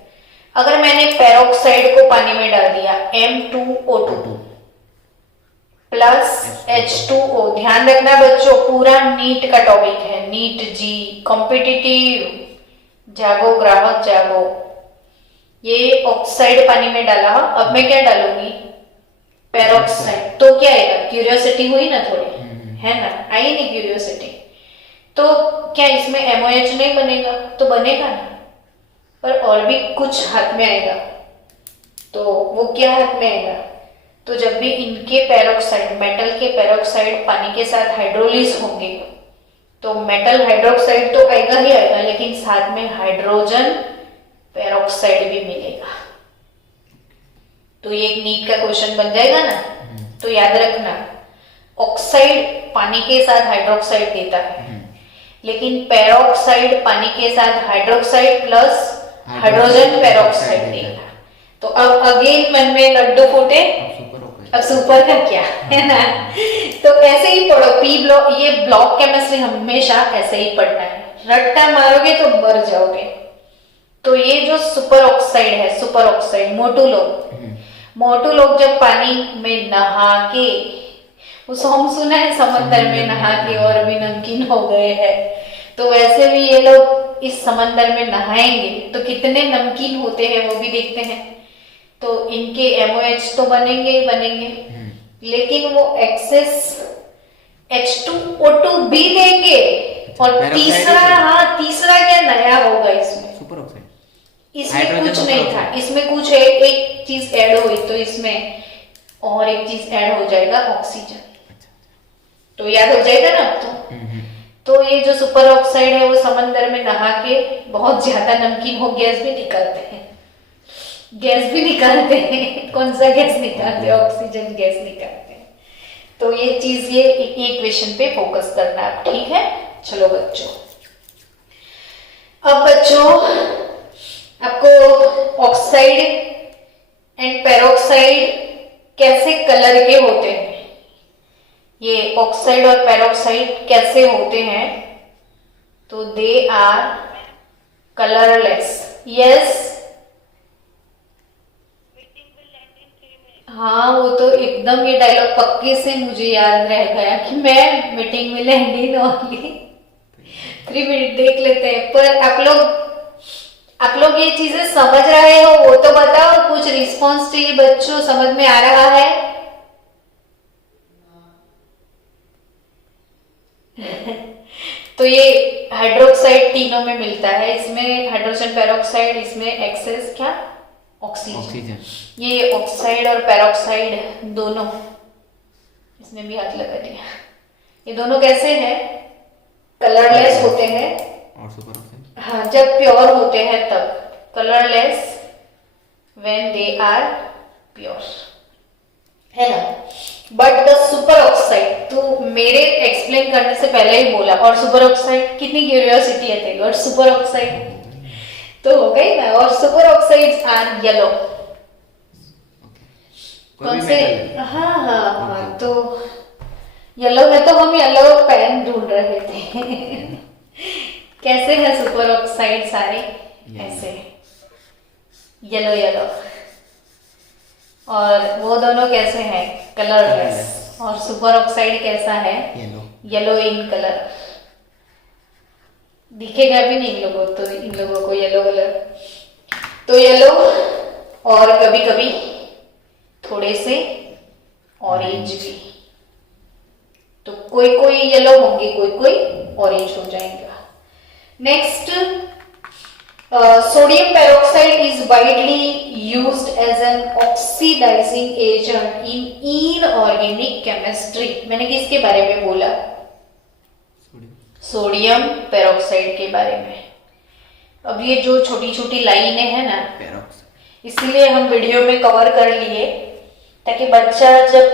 अगर मैंने पेरोक्साइड को पानी में डाल दिया, M2O2 प्लस H2O। ध्यान रखना बच्चों, पूरा नीट का टॉपिक है, नीट जी कॉम्पिटिटिव। जागो ग्राहक जागो। ये ऑक्साइड पानी में डाला, अब मैं क्या डालूंगी? पेरोक्साइड। तो क्या आएगा? क्यूरियोसिटी हुई ना थोड़ी, है ना? आई नहीं क्यूरियोसिटी? तो क्या इसमें MOH नहीं बनेगा? तो बनेगा ना, पर और भी कुछ हाथ में आएगा। तो वो क्या हाथ में आएगा? तो जब भी इनके पेरोक्साइड, मेटल के पेरोक्साइड पानी के साथ हाइड्रोलिस होंगे तो मेटल हाइड्रोक्साइड तो आएगा ही आएगा, लेकिन साथ में हाइड्रोजन पेरोक्साइड भी मिलेगा। तो ये एक नीट का क्वेश्चन बन जाएगा ना। तो याद रखना, ऑक्साइड पानी के साथ हाइड्रोक्साइड देता है, लेकिन पेरोक्साइड पानी के साथ हाइड्रोक्साइड प्लस हाइड्रोजन पेरोक्साइड देगा। तो अब अगेन मन में लड्डू फूटे, अब सुपर का क्या है ना। तो ऐसे ही पढ़ो, पी ब्लॉक, ये ब्लॉक केमिस्ट्री हमेशा ऐसे ही पढ़ना है, रट्टा मारोगे तो मर जाओगे। तो ये जो सुपर ऑक्साइड है, सुपर ऑक्साइड मोटू लोग जब पानी में नहा के, वो सॉन्ग सुना है, समंदर में नहा के और भी नमकीन हो गए हैं, तो वैसे भी ये लोग इस समंदर में नहाएंगे तो कितने नमकीन होते हैं वो भी देखते हैं। तो इनके MOH तो बनेंगे ही बनेंगे, लेकिन वो एक्सेस H2O2 भी देंगे। और तीसरा क्या नया होगा इसमें, सुपर ऑक्साइड, इसमें कुछ नहीं था, इसमें कुछ है, एक चीज ऐड हुई तो इसमें और एक चीज ऐड हो जाएगा, ऑक्सीजन। तो याद हो जाएगा ना आपको। तो ये जो सुपर ऑक्साइड है वो समंदर में नहा के बहुत ज्यादा नमकीन हो गैस भी निकालते हैं, कौन सा गैस निकालते हैं, ऑक्सीजन गैस निकालते हैं। तो ये चीज, ये इक्वेशन पे फोकस करना है, ठीक है। चलो बच्चों, अब बच्चों आपको ऑक्साइड एंड पेरोक्साइड कैसे कलर के होते हैं, ये ऑक्साइड और पेरोक्साइड कैसे होते हैं, तो दे आर कलरलेस। यस, हाँ वो तो एकदम, ये डायलॉग पक्के से मुझे याद रह गया कि मैं मीटिंग में लैंड इन ओनली 3 मिनट देख लेते हैं। पर आप लोग ये चीजें समझ रहे हो वो तो बताओ, कुछ रिस्पॉन्स चाहिए बच्चों, समझ में आ रहा है? तो ये हाइड्रोक्साइड तीनों में मिलता है, इसमें हाइड्रोजन पेरोक्साइड, इसमें एक्सेस क्या, ऑक्सीजन। ये ऑक्साइड और पेरोक्साइड दोनों, इसमें भी हाथ लगा दिया, ये दोनों कैसे हैं, कलरलेस होते हैं। और सुपर ऑक्साइड, हाँ, जब प्योर होते हैं तब, colourless when they are pure, है ना। बट द सुपर ऑक्साइड, तो मेरे एक्सप्लेन करने से पहले ही बोला, और सुपर ऑक्साइड, कितनी क्यूरियोसिटी है तेरी, और सुपर ऑक्साइड तो हो गई ना। और सुपर ऑक्साइड्स आर येलो, कौन से, हाँ, तो येलो है, तो हम येलो पेन ढूंढ रहे थे कैसे है सुपर ऑक्साइड सारे, ऐसे येलो, और वो दोनों कैसे हैं, कलरलेस। और सुपर ऑक्साइड कैसा है, येलो इन कलर, दिखेगा भी नहीं इन लोगों को येलो कलर। तो येलो, और कभी कभी थोड़े से ऑरेंज भी, तो कोई येलो होंगे, कोई ऑरेंज हो जाएगा। Next, sodium peroxide is widely used as an oxidizing agent in inorganic chemistry। मैंने किसके बारे में बोला, सोडियम पेरोक्साइड के बारे में। अब ये जो छोटी छोटी लाइनें हैं ना, इसलिए हम वीडियो में कवर कर लिए, ताकि बच्चा जब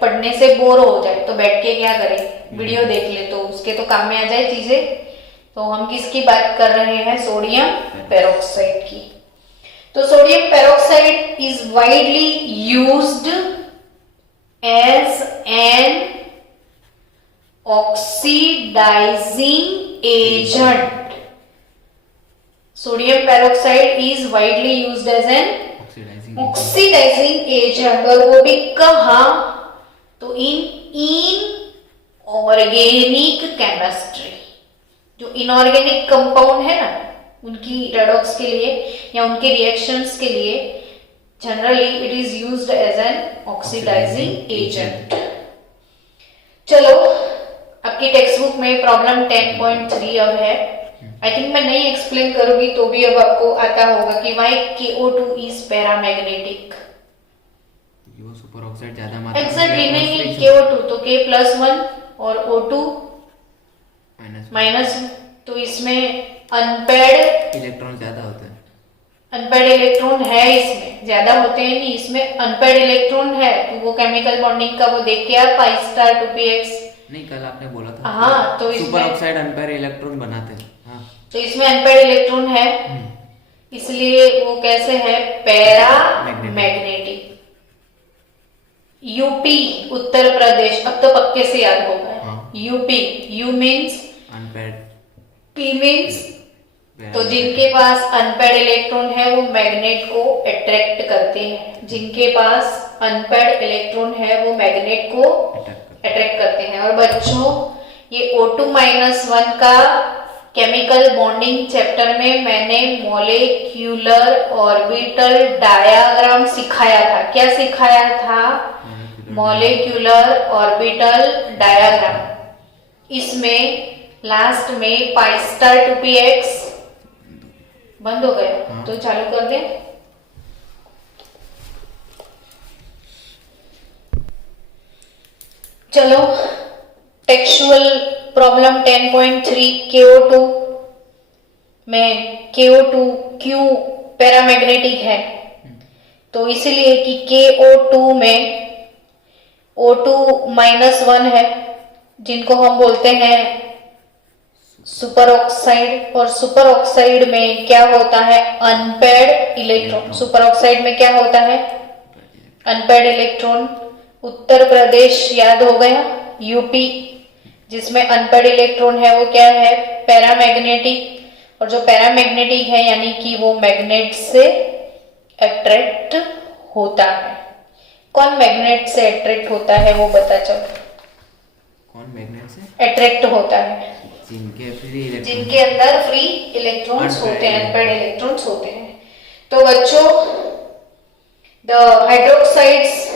पढ़ने से बोर हो जाए तो बैठ के क्या करे, वीडियो देख ले, तो उसके तो काम में आ जाए चीजें। तो हम किसकी बात कर रहे हैं, सोडियम पेरोक्साइड की। तो sodium peroxide is widely used as an oxidising agent. Sodium peroxide is widely used as an oxidising agent, और वो भी कहाँ, तो इन ऑर्गेनिक केमिस्ट्री। जो इनऑर्गेनिक कंपाउंड है ना, उनकी रेडॉक्स के लिए या उनके रिएक्शंस के लिए generally it is used as an oxidising agent. चलो, आपकी टेक्स्ट बुक में प्रॉब्लम 10.3 अब है। आई थिंक मैं नहीं एक्सप्लेन करूंगी तो भी अब आपको आता होगा कि व्हाई KO2 इज पैरामैग्नेटिक। वो सुपर ऑक्साइड ज्यादा मात्रा में, एग्जैक्टली नहीं, KO2 तो K+1 और O2 माइनस, तो इसमें अनपेयर्ड इलेक्ट्रॉन ज्यादा होता है। अनपेड इलेक्ट्रॉन है इसमें, ज्यादा होते हैं नहीं, इसमें अनपेड इलेक्ट्रॉन है। तो वो केमिकल बॉन्डिंग का वो देख के आप पाई स्टार 2px। नहीं, कल आपने बोला था हाँ, तो सुपर इसमें ऑक्साइड अनपेयर इलेक्ट्रॉन बनाते हैं। हाँ, तो इसमें अनपेड इलेक्ट्रॉन है, इसलिए वो कैसे है, paramagnetic. UP Uttar Pradesh, अब तो पक्के से याद होगा। हाँ। UP, U means unpair, P means, तो जिनके पास अनपेड इलेक्ट्रॉन है वो मैग्नेट को अट्रैक्ट करते हैं। जिनके पास अनपेड इलेक्ट्रॉन है वो मैग्नेट को अट्रैक्ट करते हैं। और बच्चों, ये O2-1 का केमिकल बॉन्डिंग चैप्टर में मैंने मॉलिक्यूलर ऑर्बिटल डायग्राम सिखाया था। क्या सिखाया था? Molecular orbital diagram. इसमें लास्ट में पाई स्टार 2px बंद हो गया, तो चालू कर दे। चलो, टेक्सचुअल प्रॉब्लम 10.3 KO2 में KO2 क्यों पैरामैग्नेटिक है? तो इसलिए कि KO2 में O2-1 है, जिनको हम बोलते हैं सुपर ऑक्साइड। और सुपर ऑक्साइड में क्या होता है? Unpaired electron. सुपर ऑक्साइड में क्या होता है? Unpaired electron. उत्तर प्रदेश याद हो गया, यूपी जिसमें अनपेड इलेक्ट्रॉन है वो क्या है? पैरामैग्नेटिक। और जो पैरामैग्नेटिक है यानी कि वो मैग्नेट से अट्रैक्ट होता है। कौन मैग्नेट से अट्रैक्ट होता है वो बता चलो। कौन मैग्नेट से अट्रैक्ट होता है? जिनके अंदर फ्री इलेक्ट्रॉन्स होते हैं, अनपेड इलेक्ट्रॉन्स होते हैं। तो बच्चों, द हाइड्रोक्साइड्स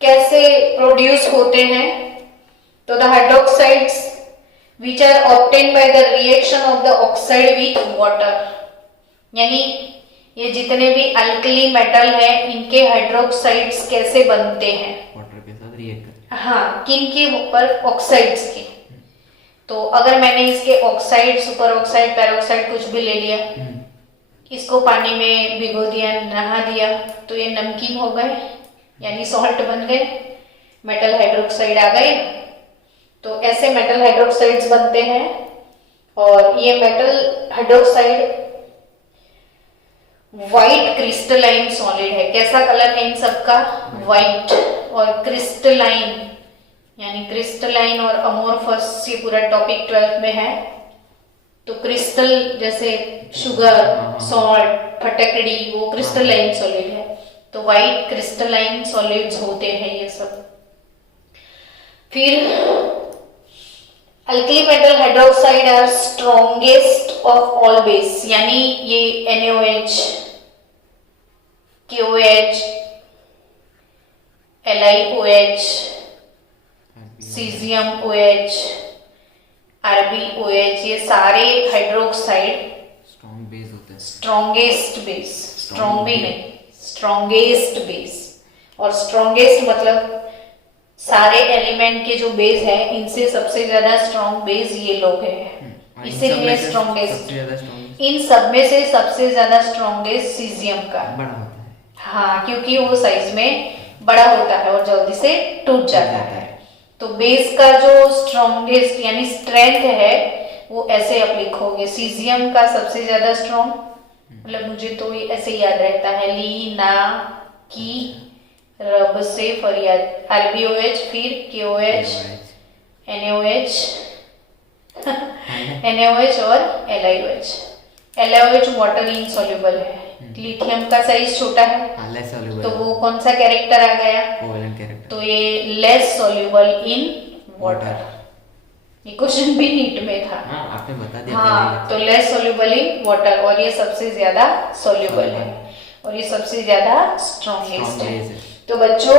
कैसे प्रोड्यूस होते हैं? तो the hydroxides which are obtained by the reaction of the oxide with water, यानी ये जितने भी अल्कली मेटल है इनके हाइड्रोक्साइड्स कैसे बनते हैं? वाटर के साथ रिएक्ट करते हैं। हाँ, किन के ऊपर? ऑक्साइड्स के। तो अगर मैंने इसके ऑक्साइड, सुपर ऑक्साइड, पैरोक्साइड कुछ भी ले लिया, इसको पानी में भिगो दिया, नहा दिया, तो ये नमकीन हो गए, यानी सॉल्ट बन गए, मेटल हाइड्रोक्साइड आ गए। तो ऐसे मेटल हाइड्रोक्साइड्स बनते हैं। और ये metal hydroxide white crystalline solid है। कैसा कलर है इन सबका? व्हाइट। और क्रिस्टलाइन यानी क्रिस्टलाइन और अमोर्फस, ये पूरा टॉपिक 12th में है। तो क्रिस्टल जैसे शुगर, सॉल्ट, फटकड़ी, वो क्रिस्टलाइन सॉलिड है। तो व्हाइट क्रिस्टलाइन सॉलिड्स होते हैं ये सब। फिर alkali metal hydroxide are strongest of all base, यानी ये NaOH, KOH, LiOH, caesium OH, RbOH, ये सारे हाइड्रोक्साइड स्ट्रॉन्ग बेस होते हैं। स्ट्रॉन्गेस्ट बेस, स्ट्रॉन्ग भी नहीं, स्ट्रॉन्गेस्ट बेस। और स्ट्रॉन्गेस्ट मतलब सारे एलिमेंट के जो बेस है इनसे सबसे ज्यादा स्ट्रॉन्ग बेस ये लोग हैं, इसीलिए स्ट्रॉन्गेस्ट। इन सब में से सबसे ज्यादा स्ट्रॉन्गेस्ट सीजियम का बड़ा होता है। हाँ, क्योंकि वो साइज में बड़ा होता है और जल्दी से टूट जाता है। तो बेस का जो स्ट्रॉन्गेस्ट यानी स्ट्रेंथ है वो ऐसे आप लिखोगे, सीजियम का सबसे ज्यादा स्ट्रॉन्ग, मतलब मुझे तो ये ऐसे याद रहता है, ली ना की रब से फरियाद, RbOH, फिर KOH, NaOH NaOH और LiOH। LiOH वाटर इनसॉल्युबल है। लिथियम का साइज छोटा है, तो वो कौन सा कैरेक्टर आ गया? Covalent character. तो ये लेस सॉल्युबल इन वाटर। ये क्वेश्चन भी नीट में था। हाँ, आपने बता दिया। हाँ, तो लेस सॉल्युबल इन वाटर, और ये सबसे ज्यादा सॉल्युबल है और ये सबसे ज्यादा स्ट्रॉन्गेस्ट है। तो बच्चों,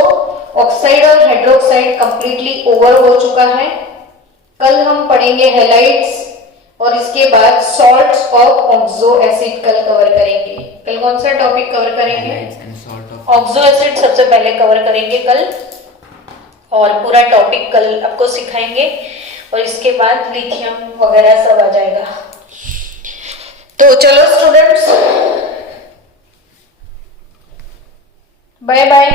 ऑक्साइड और हाइड्रोक्साइड कंप्लीटली ओवर हो चुका है। कल हम पढ़ेंगे हैलाइड्स और इसके बाद सॉल्ट्स ऑफ ऑक्सो एसिड कल कवर करेंगे। कल कौन सा टॉपिक कवर करेंगे? ऑक्सो एसिड सबसे पहले कवर करेंगे कल, और पूरा टॉपिक कल आपको सिखाएंगे, और इसके बाद लिथियम वगैरह सब आ जाएगा। तो चलो स्टूडेंट्स, बाय बाय।